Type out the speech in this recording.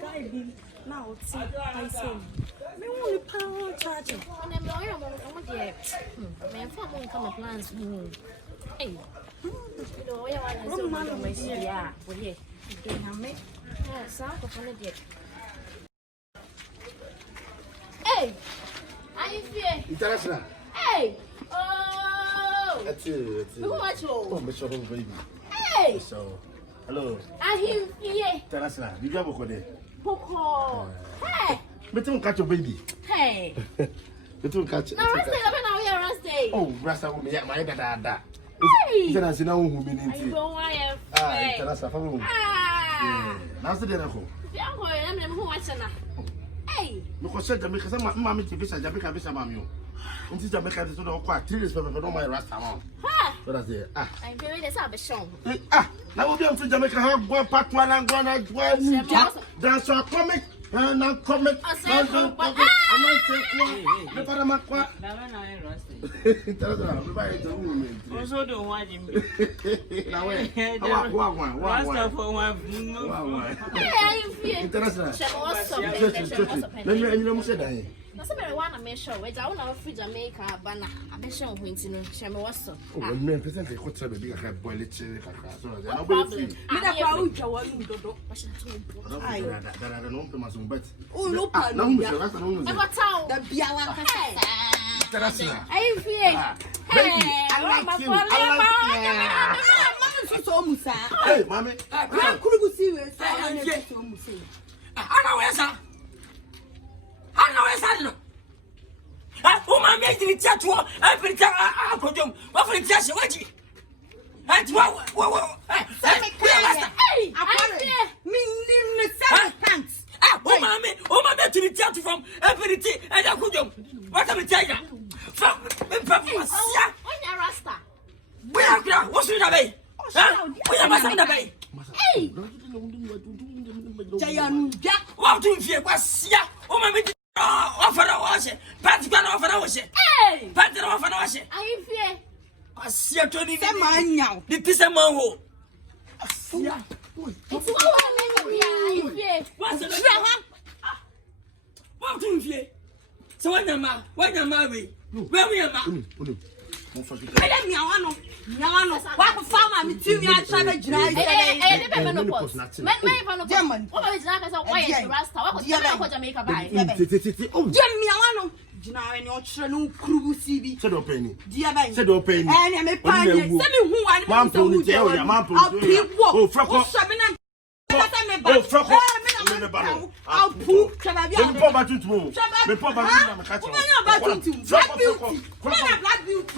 guy be now see I say me only power charging. And I'm lawyer, I'm dear. Man, for come plans. Hey, you know, I want to man my see. Yeah, well, yeah, you have me. Yeah, sound of one dear. Hey, are you fear? International. Hey, oh, That's it. who are you? Oh, Mr. Baby. Hey, So, hello. I hear fear. International. You got a code. Poco. Hey, But don't catch your baby. hey. But don't catch it. Now, rest day, I'm now rest day. Oh, Rasta will be at my dad. Hey, International who I mean go why Ah, International. Ah, Now, the dinner. I'm going to who watching now. Hey, Because said Jamaica, some mammy to be a Jamaica, Miss Mammy. And this Jamaica is not quite 3 days for my Rasta. ha. But I say, I'm very disabishon. Now we'll be on to Jamaica, have one part one and one and one. That's our comic. And I'm comic. I might take one. The Paramakwa. I Also don't want him. Now, Rasta for one. Yeah, you feel. International. That's a very one I may show. Wait, I want to free Jamaica, banner. I bet you won't know. Shame what's up. Oh, men present a hot baby. I have boiled it. No problem. Me da kwa uja wa ndodo. That I don't know my son, but Oh no pa no, no. Rasta no. I got town. Da bia wa kasa. International. I feel. Baby, I like you. I like you. So musa. Hey, mommy. Na kurugu siwe so na so musa. Ana wesa. Ana wesa no. Uma me diri tiato, e pirita akodom. Wa pirita se waji. Hey, I feel. Me nim 7 pants. Uma me diri tiato from everything and akodom. What am I telling you? From Oh, on your rasta. where are what's in the bay? We are my the bay. Hey, Jayanu ja. What do you fear? Was ya? Uma me offer a wash. Pat can offer a wash. hey. Pat offer a wash. I feel. I see a 20 Se manyao. the Tissamongo. It's what I feel. What's the what do you fear? So when you're married, where we are married. Ele miawano. Miawano. Wa ku farmer mi timi a try be jira ise. Hey, the menopause. Men German. what was that? Why is rasta? What was Jamaica by? Oh, Jam miawano. Jina we ni o tire no kurugu sibi. said open it. Dia ben. Said open it. Eh, me pa ye. Se mi hu ani. Man pony, man pony. Oh, Frako. Oh, Frako. I'll poop. Black beauty. Black beauty.